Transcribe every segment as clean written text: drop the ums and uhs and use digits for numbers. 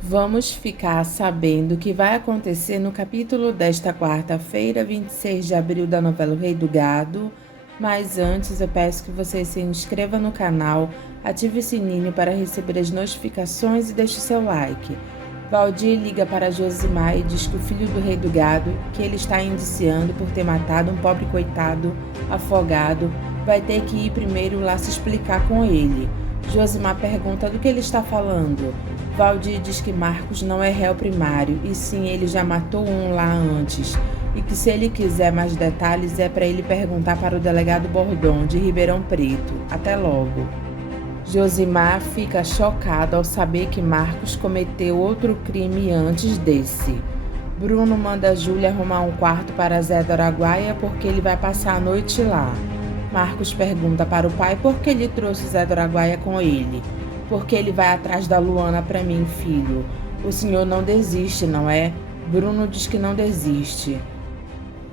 Vamos ficar sabendo o que vai acontecer no capítulo desta quarta-feira, 26 de abril da novela O Rei do Gado. Mas antes eu peço que você se inscreva no canal, ative o sininho para receber as notificações e deixe seu like. Valdir liga para Josimar e diz que o filho do Rei do Gado, que ele está indiciando por ter matado um pobre coitado afogado, vai ter que ir primeiro lá se explicar com ele. Josimar pergunta do que ele está falando. Valdir diz que Marcos não é réu primário, e sim ele já matou um lá antes, e que se ele quiser mais detalhes é para ele perguntar para o delegado Bordon, de Ribeirão Preto. Até logo. Josimar fica chocado ao saber que Marcos cometeu outro crime antes desse. Bruno manda Júlia arrumar um quarto para Zé do Araguaia porque ele vai passar a noite lá. Marcos pergunta para o pai por que ele trouxe Zé do Araguaia com ele. Porque ele vai atrás da Luana para mim, filho. O senhor não desiste, não é? Bruno diz que não desiste.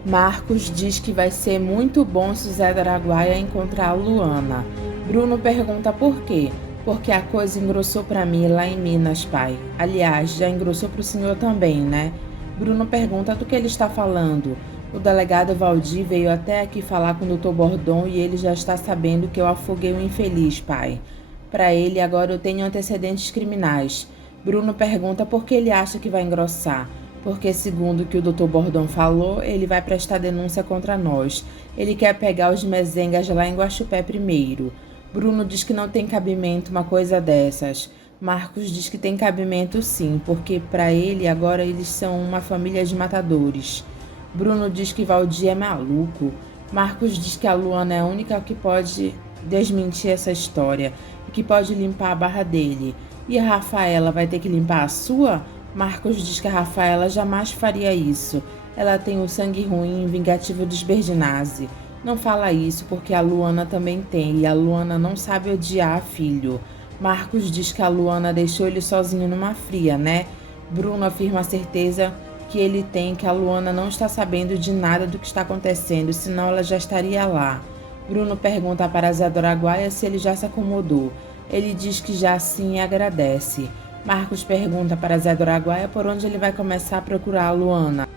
Marcos diz que vai ser muito bom se Zé do Araguaia encontrar a Luana. Bruno pergunta por quê. Porque a coisa engrossou para mim lá em Minas, pai. Aliás, já engrossou para o senhor também, né? Bruno pergunta do que ele está falando. O delegado Valdir veio até aqui falar com o Dr. Bordon e ele já está sabendo que eu afoguei o infeliz, pai. Para ele, agora eu tenho antecedentes criminais. Bruno pergunta por que ele acha que vai engrossar. Porque, segundo o que o Dr. Bordon falou, ele vai prestar denúncia contra nós. Ele quer pegar os mezengas lá em Guaxupé primeiro. Bruno diz que não tem cabimento uma coisa dessas. Marcos diz que tem cabimento sim, porque para ele agora eles são uma família de matadores. Bruno diz que Valdir é maluco. Marcos diz que a Luana é a única que pode desmentir essa história e que pode limpar a barra dele. E a Rafaela vai ter que limpar a sua? Marcos diz que a Rafaela jamais faria isso. Ela tem o sangue ruim, vingativo dos Berdinazzi. Não fala isso porque a Luana também tem e a Luana não sabe odiar, filho. Marcos diz que a Luana deixou ele sozinho numa fria, né? Bruno afirma a certeza que ele tem que a Luana não está sabendo de nada do que está acontecendo, senão ela já estaria lá. Bruno pergunta para Zé do Araguaia se ele já se acomodou. Ele diz que já sim e agradece. Marcos pergunta para Zé do Araguaia por onde ele vai começar a procurar a Luana.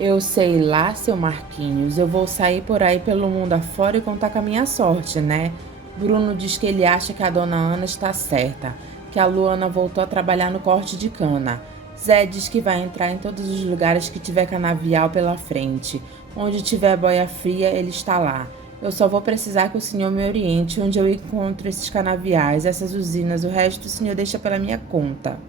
Eu sei lá, seu Marquinhos, eu vou sair por aí pelo mundo afora e contar com a minha sorte, né? Bruno diz que ele acha que a dona Ana está certa, que a Luana voltou a trabalhar no corte de cana. Zé diz que vai entrar em todos os lugares que tiver canavial pela frente. Onde tiver boia fria, ele está lá. Eu só vou precisar que o senhor me oriente onde eu encontro esses canaviais, essas usinas, o resto o senhor deixa pela minha conta.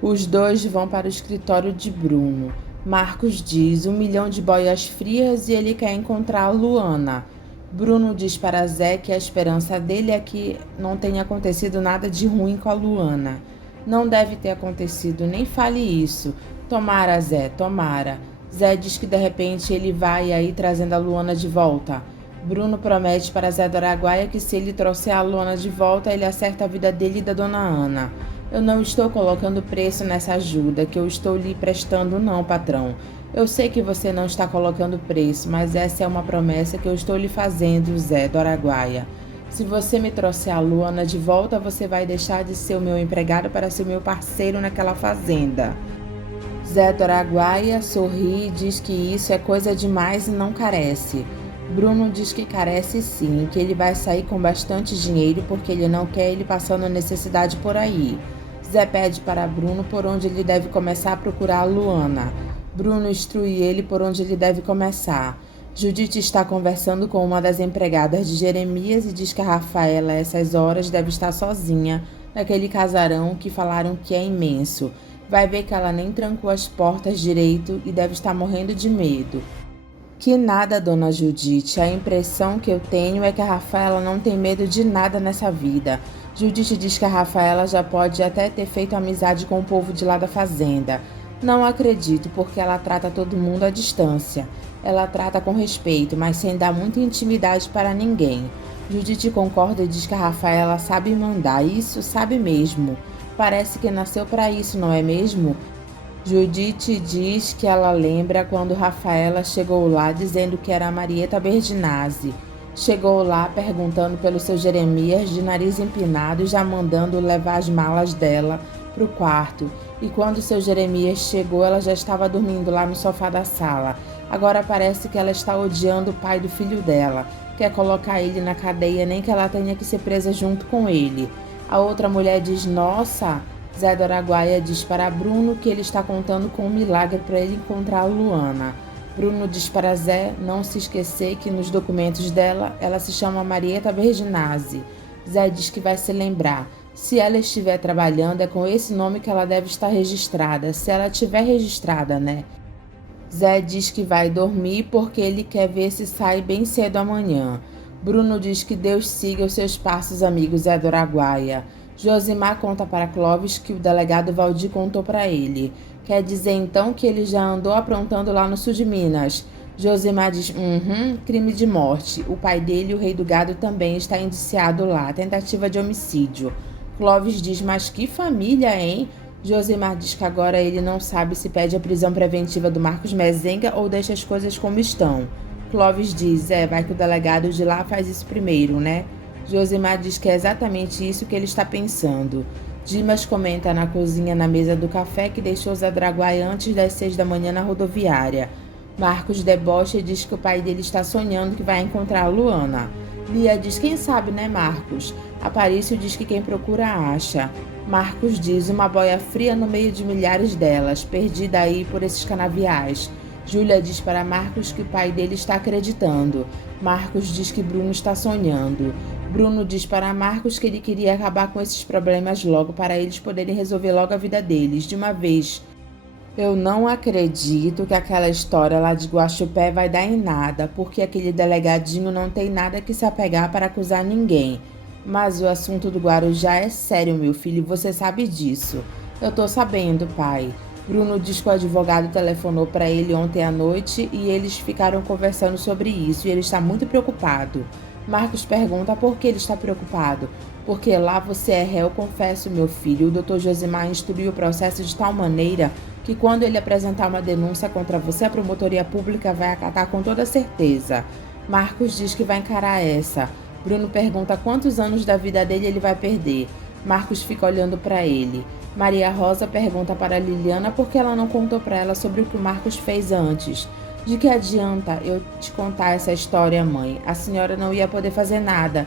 Os dois vão para o escritório de Bruno. Marcos diz 1 milhão de boias frias e ele quer encontrar a Luana. Bruno diz para Zé que a esperança dele é que não tenha acontecido nada de ruim com a Luana. Não deve ter acontecido, nem fale isso. Tomara, Zé, tomara. Zé diz que de repente ele vai aí trazendo a Luana de volta. Bruno promete para Zé do Araguaia que se ele trouxer a Luana de volta, ele acerta a vida dele e da dona Ana. Eu não estou colocando preço nessa ajuda que eu estou lhe prestando não, patrão. Eu sei que você não está colocando preço, mas essa é uma promessa que eu estou lhe fazendo, Zé do Araguaia. Se você me trouxer a Luana de volta, você vai deixar de ser o meu empregado para ser o meu parceiro naquela fazenda. Zé do Araguaia sorri e diz que isso é coisa demais e não carece. Bruno diz que carece sim, que ele vai sair com bastante dinheiro porque ele não quer ele passando necessidade por aí. Zé pede para Bruno por onde ele deve começar a procurar a Luana. Bruno instrui ele por onde ele deve começar. Judite está conversando com uma das empregadas de Jeremias e diz que a Rafaela, a essas horas, deve estar sozinha naquele casarão que falaram que é imenso. Vai ver que ela nem trancou as portas direito e deve estar morrendo de medo. Que nada, dona Judite. A impressão que eu tenho é que a Rafaela não tem medo de nada nessa vida. Judite diz que a Rafaela já pode até ter feito amizade com o povo de lá da fazenda. Não acredito, porque ela trata todo mundo à distância. Ela trata com respeito, mas sem dar muita intimidade para ninguém. Judite concorda e diz que a Rafaela sabe mandar, isso sabe mesmo. Parece que nasceu para isso, não é mesmo? Judite diz que ela lembra quando Rafaela chegou lá dizendo que era a Marieta Berdinazzi. Chegou lá perguntando pelo seu Jeremias de nariz empinado e já mandando levar as malas dela para o quarto, e quando seu Jeremias chegou, ela já estava dormindo lá no sofá da sala. Agora parece que ela está odiando o pai do filho dela, quer colocar ele na cadeia, nem que ela tenha que ser presa junto com ele. A outra mulher diz: nossa! Zé do Araguaia diz para Bruno que ele está contando com um milagre para ele encontrar a Luana. Bruno diz para Zé não se esquecer que nos documentos dela, ela se chama Marieta Verginazzi. Zé diz que vai se lembrar. Se ela estiver trabalhando, é com esse nome que ela deve estar registrada. Se ela estiver registrada, né? Zé diz que vai dormir porque ele quer ver se sai bem cedo amanhã. Bruno diz que Deus siga os seus passos, amigo Zé do Araguaia. Josimar conta para Clóvis que o delegado Valdir contou para ele. Quer dizer então que ele já andou aprontando lá no sul de Minas. Josimar diz: crime de morte. O pai dele, o rei do gado, também está indiciado lá, tentativa de homicídio. Clóvis diz: mas que família, hein? Josimar diz que agora ele não sabe se pede a prisão preventiva do Marcos Mezenga ou deixa as coisas como estão. Clóvis diz: vai que o delegado de lá faz isso primeiro, né? Josimar diz que é exatamente isso que ele está pensando. Dimas comenta na cozinha, na mesa do café, que deixou Zé Araguaia antes das 6 da manhã na rodoviária. Marcos debocha e diz que o pai dele está sonhando que vai encontrar a Luana. Lia diz: quem sabe, né, Marcos? Aparício diz que quem procura acha. Marcos diz: uma boia fria no meio de milhares delas, perdida aí por esses canaviais. Júlia diz para Marcos que o pai dele está acreditando. Marcos diz que Bruno está sonhando. Bruno diz para Marcos que ele queria acabar com esses problemas logo, para eles poderem resolver logo a vida deles, de uma vez. Eu não acredito que aquela história lá de Guaxupé vai dar em nada, porque aquele delegadinho não tem nada que se apegar para acusar ninguém. Mas o assunto do Guarujá é sério, meu filho, e você sabe disso. Eu tô sabendo, pai. Bruno diz que o advogado telefonou para ele ontem à noite e eles ficaram conversando sobre isso e ele está muito preocupado. Marcos pergunta por que ele está preocupado. Porque lá você é réu, confesso, meu filho. O Dr. Josimar instruiu o processo de tal maneira que quando ele apresentar uma denúncia contra você, a promotoria pública vai acatar com toda certeza. Marcos diz que vai encarar essa. Bruno pergunta quantos anos da vida dele ele vai perder. Marcos fica olhando para ele. Maria Rosa pergunta para Liliana por que ela não contou para ela sobre o que o Marcos fez antes. De que adianta eu te contar essa história, mãe? A senhora não ia poder fazer nada.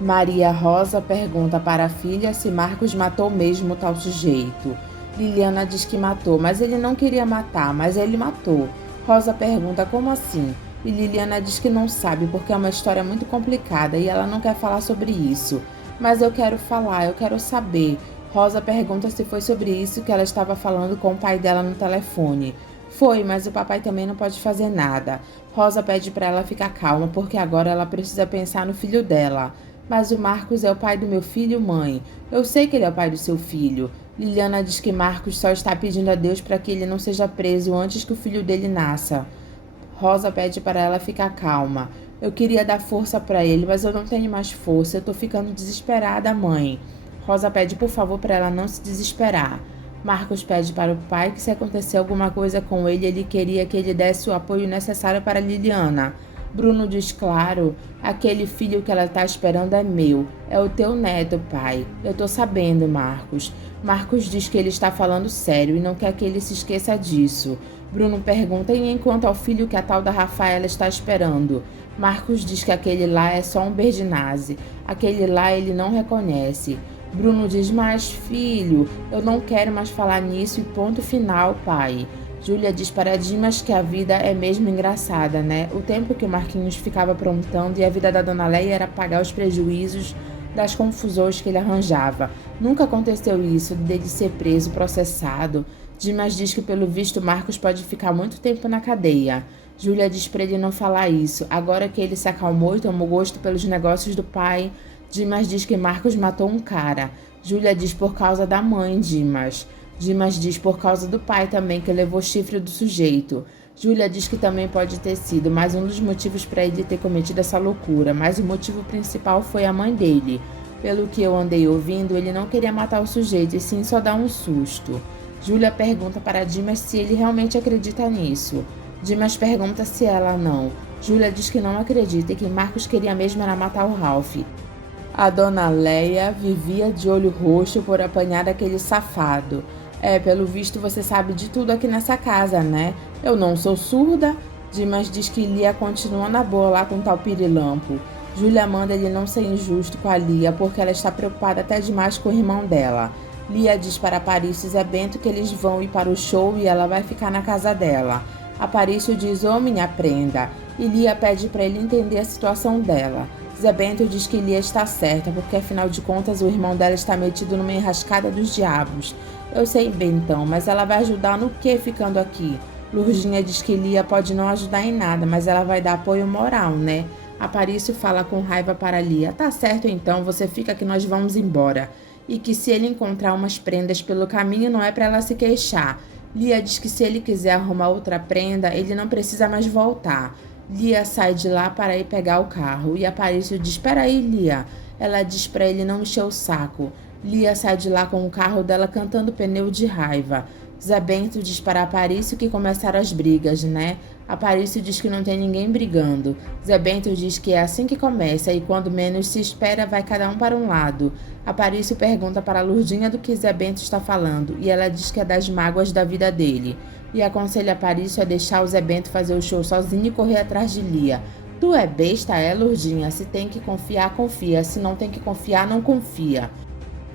Maria Rosa pergunta para a filha se Marcos matou mesmo tal sujeito. Liliana diz que matou, mas ele não queria matar, mas ele matou. Rosa pergunta como assim? E Liliana diz que não sabe porque é uma história muito complicada e ela não quer falar sobre isso. Mas eu quero falar, eu quero saber. Rosa pergunta se foi sobre isso que ela estava falando com o pai dela no telefone. Foi, mas o papai também não pode fazer nada. Rosa pede para ela ficar calma porque agora ela precisa pensar no filho dela. Mas o Marcos é o pai do meu filho, mãe. Eu sei que ele é o pai do seu filho. Liliana diz que Marcos só está pedindo a Deus para que ele não seja preso antes que o filho dele nasça. Rosa pede para ela ficar calma. Eu queria dar força para ele, mas eu não tenho mais força. Eu tô ficando desesperada, mãe. Rosa pede por favor para ela não se desesperar. Marcos pede para o pai que se acontecer alguma coisa com ele queria que ele desse o apoio necessário para Liliana. Bruno diz claro, aquele filho que ela está esperando é meu, é o teu neto, pai. Eu tô sabendo, Marcos. Marcos diz que ele está falando sério e não quer que ele se esqueça disso. Bruno pergunta e enquanto ao filho que a tal da Rafaela está esperando. Marcos diz que aquele lá é só um Berginazzi, aquele lá ele não reconhece. Bruno diz, mas filho, eu não quero mais falar nisso e ponto final, pai. Júlia diz para Dimas que a vida é mesmo engraçada, né? O tempo que o Marquinhos ficava aprontando e a vida da Dona Leia era pagar os prejuízos das confusões que ele arranjava. Nunca aconteceu isso, dele ser preso, processado. Dimas diz que pelo visto Marcos pode ficar muito tempo na cadeia. Júlia diz para ele não falar isso. Agora que ele se acalmou e tomou gosto pelos negócios do pai, Dimas diz que Marcos matou um cara. Júlia diz por causa da mãe, Dimas. Dimas diz por causa do pai também, que levou chifre do sujeito. Júlia diz que também pode ter sido mais um dos motivos para ele ter cometido essa loucura, mas o motivo principal foi a mãe dele. Pelo que eu andei ouvindo, ele não queria matar o sujeito, e sim só dar um susto. Júlia pergunta para Dimas se ele realmente acredita nisso. Dimas pergunta se ela não. Júlia diz que não acredita e que Marcos queria mesmo era matar o Ralph. A dona Leia vivia de olho roxo por apanhar aquele safado. Pelo visto você sabe de tudo aqui nessa casa, né? Eu não sou surda. Dimas diz que Lia continua na boa lá com tal pirilampo. Júlia manda ele não ser injusto com a Lia porque ela está preocupada até demais com o irmão dela. Lia diz para Aparício e Zé Bento que eles vão ir para o show e ela vai ficar na casa dela. Aparício diz: "Ô, minha prenda", e Lia pede para ele entender a situação dela. Zé Bento diz que Lia está certa, porque afinal de contas o irmão dela está metido numa enrascada dos diabos. Eu sei, Bentão, mas ela vai ajudar no que ficando aqui? Lurdinha diz que Lia pode não ajudar em nada, mas ela vai dar apoio moral, né? Aparício fala com raiva para Lia: "Tá certo então, você fica que nós vamos embora." E que se ele encontrar umas prendas pelo caminho não é para ela se queixar. Lia diz que se ele quiser arrumar outra prenda, ele não precisa mais voltar. Lia sai de lá para ir pegar o carro e Aparício diz: "Espera aí, Lia." Ela diz para ele não encher o saco. Lia sai de lá com o carro dela cantando pneu de raiva. Zé Bento diz para Aparício que começaram as brigas, né? Aparício diz que não tem ninguém brigando. Zé Bento diz que é assim que começa e quando menos se espera vai cada um para um lado. Aparício pergunta para Lurdinha do que Zé Bento está falando e ela diz que é das mágoas da vida dele. E aconselha Aparício a deixar o Zé Bento fazer o show sozinho e correr atrás de Lia. "Tu é besta, Lurdinha? Se tem que confiar, confia. Se não tem que confiar, não confia."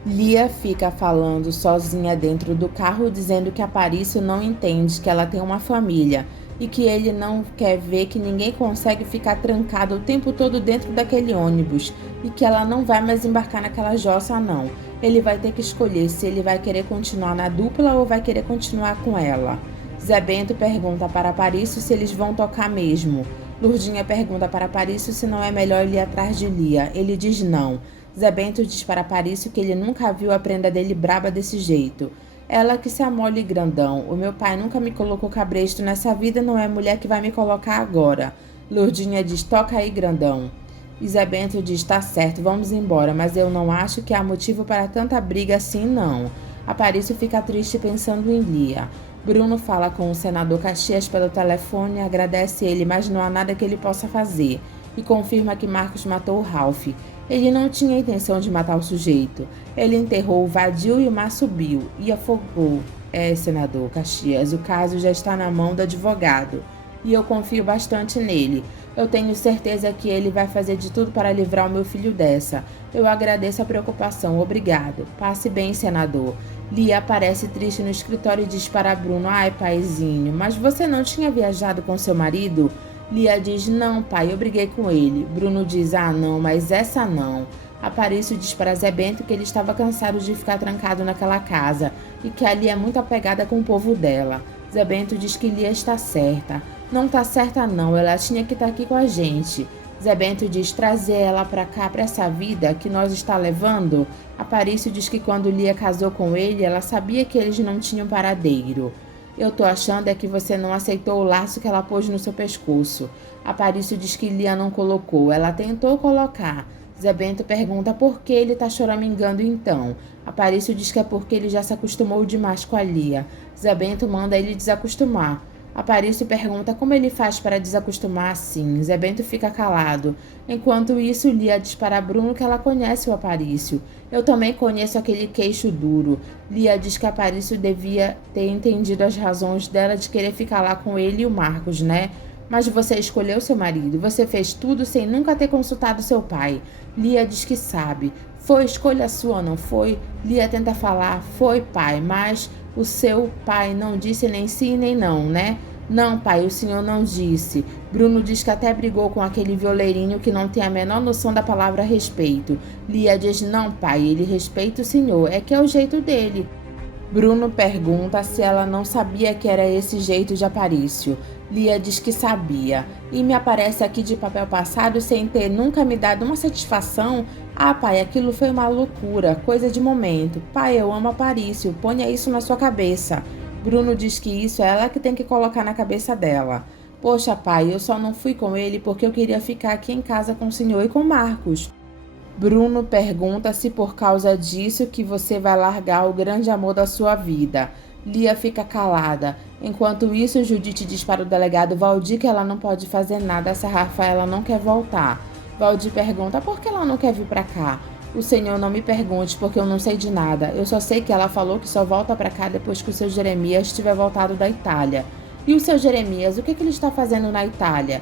Lia fica falando sozinha dentro do carro, dizendo que Aparício não entende que ela tem uma família e que ele não quer ver que ninguém consegue ficar trancado o tempo todo dentro daquele ônibus e que ela não vai mais embarcar naquela jossa, não. Ele vai ter que escolher se ele vai querer continuar na dupla ou vai querer continuar com ela. Zé Bento pergunta para Aparício se eles vão tocar mesmo. Lurdinha pergunta para Aparício se não é melhor ele ir atrás de Lia. Ele diz não. Zé Bento diz para Aparício que ele nunca viu a prenda dele braba desse jeito. "Ela que se amole, grandão. O meu pai nunca me colocou cabresto nessa vida, não é mulher que vai me colocar agora." Lurdinha diz: "Toca aí, grandão." E Zé Bento diz: "Tá certo, vamos embora, mas eu não acho que há motivo para tanta briga assim, não." Aparício fica triste pensando em Lia. Bruno fala com o senador Caxias pelo telefone, agradece ele, mas não há nada que ele possa fazer, e confirma que Marcos matou o Ralph. Ele não tinha intenção de matar o sujeito. Ele enterrou o vadio e o mar subiu e afogou. Senador Caxias, o caso já está na mão do advogado e eu confio bastante nele. Eu tenho certeza que ele vai fazer de tudo para livrar o meu filho dessa. Eu agradeço a preocupação, obrigado. Passe bem, senador." Lia aparece triste no escritório e diz para Bruno: "Ai, paizinho, mas você não tinha viajado com seu marido?" Lia diz: "Não, pai, eu briguei com ele." Bruno diz: "Ah, não, mas essa não." Aparício diz para Zé Bento que ele estava cansado de ficar trancado naquela casa e que a Lia é muito apegada com o povo dela. Zé Bento diz que Lia está certa. "Não está certa não, ela tinha que estar aqui com a gente." Zé Bento diz: "Trazer ela para cá, para essa vida que nós está levando." Aparício diz que quando Lia casou com ele, ela sabia que eles não tinham paradeiro. "Eu tô achando é que você não aceitou o laço que ela pôs no seu pescoço." Aparício diz que Lia não colocou, ela tentou colocar. Zé Bento pergunta por que ele tá choramingando então. Aparício diz que é porque ele já se acostumou demais com a Lia. Zé Bento manda ele desacostumar. Aparício pergunta como ele faz para desacostumar assim. Zé Bento fica calado. Enquanto isso, Lia diz para Bruno que ela conhece o Aparício. "Eu também conheço aquele queixo duro." Lia diz que Aparício devia ter entendido as razões dela de querer ficar lá com ele e o Marcos, né? "Mas você escolheu seu marido. Você fez tudo sem nunca ter consultado seu pai." Lia diz que sabe. "Foi escolha sua, não foi?" Lia tenta falar: "Foi, pai, mas o seu pai não disse nem sim nem não, né?" "Não, pai, o senhor não disse." Bruno diz que até brigou com aquele violeirinho que não tem a menor noção da palavra respeito. Lia diz: "Não, pai, ele respeita o senhor, é que é o jeito dele." Bruno pergunta se ela não sabia que era esse jeito de Aparício. Lia diz que sabia. "E me aparece aqui de papel passado sem ter nunca me dado uma satisfação? Ah, pai, aquilo foi uma loucura, coisa de momento. Pai, eu amo Aparício, ponha isso na sua cabeça." Bruno diz que isso é ela que tem que colocar na cabeça dela. "Poxa, pai, eu só não fui com ele porque eu queria ficar aqui em casa com o senhor e com Marcos." Bruno pergunta se por causa disso que você vai largar o grande amor da sua vida. Lia fica calada. Enquanto isso, Judite diz para o delegado Valdir que ela não pode fazer nada se a Rafaela não quer voltar. Valdir pergunta por que ela não quer vir para cá. O senhor não me pergunte, porque eu não sei de nada. Eu só sei que ela falou que só volta para cá depois que o seu Jeremias tiver voltado da Itália. E o seu Jeremias, o que ele está fazendo na Itália?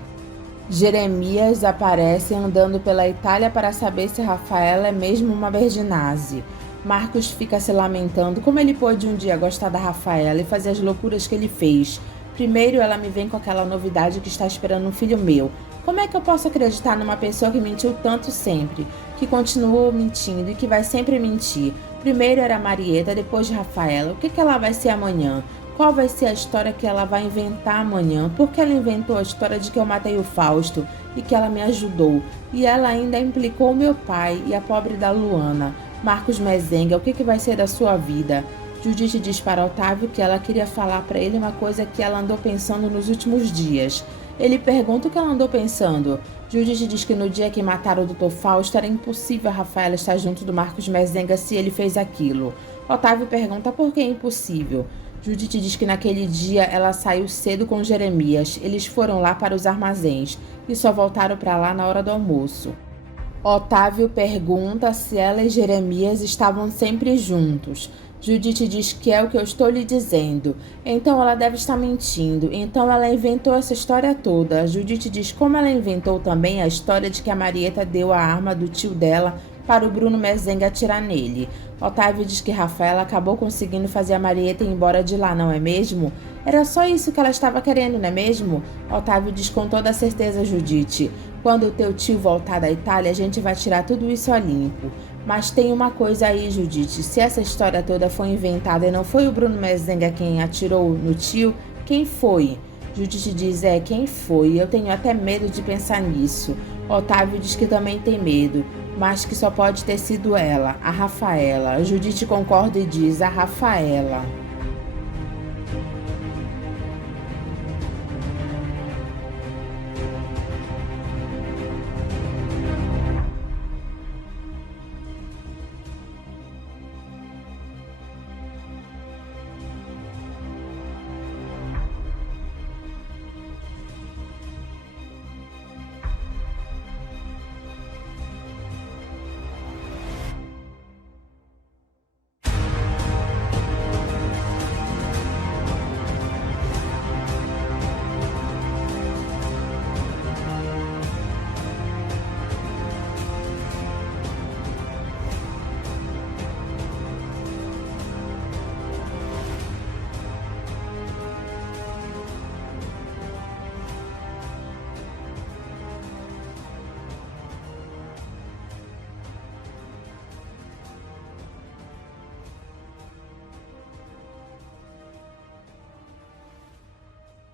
Jeremias aparece andando pela Itália para saber se Rafaela é mesmo uma Berginazzi. Marcos fica se lamentando como ele pôde um dia gostar da Rafaela e fazer as loucuras que ele fez. Primeiro ela me vem com aquela novidade que está esperando um filho meu. Como é que eu posso acreditar numa pessoa que mentiu tanto sempre, que continuou mentindo e que vai sempre mentir? Primeiro era Marieta, depois de Rafaela. O que ela vai ser amanhã? Qual vai ser a história que ela vai inventar amanhã? Por que ela inventou a história de que eu matei o Fausto e que ela me ajudou? E ela ainda implicou o meu pai e a pobre da Luana. Marcos Mezenga, o que vai ser da sua vida? Judite diz para Otávio que ela queria falar para ele uma coisa que ela andou pensando nos últimos dias. Ele pergunta o que ela andou pensando. Judite diz que no dia que mataram o Dr. Fausto era impossível a Rafaela estar junto do Marcos Mezenga se ele fez aquilo. Otávio pergunta por que é impossível. Judite diz que naquele dia ela saiu cedo com Jeremias. Eles foram lá para os armazéns e só voltaram para lá na hora do almoço. Otávio pergunta se ela e Jeremias estavam sempre juntos. Judite diz que é o que eu estou lhe dizendo. Então ela deve estar mentindo. Então ela inventou essa história toda. Judite diz como ela inventou também a história de que a Marieta deu a arma do tio dela para o Bruno Mezenga atirar nele. Otávio diz que Rafaela acabou conseguindo fazer a Marieta ir embora de lá, não é mesmo? Era só isso que ela estava querendo, não é mesmo? Otávio diz com toda certeza, Judite. Quando o teu tio voltar da Itália, a gente vai tirar tudo isso a limpo. Mas tem uma coisa aí, Judite. Se essa história toda foi inventada e não foi o Bruno Mezenga quem atirou no tio, quem foi? Judite diz, quem foi? Eu tenho até medo de pensar nisso. Otávio diz que também tem medo, mas que só pode ter sido ela, a Rafaela. Judite concorda e diz, a Rafaela.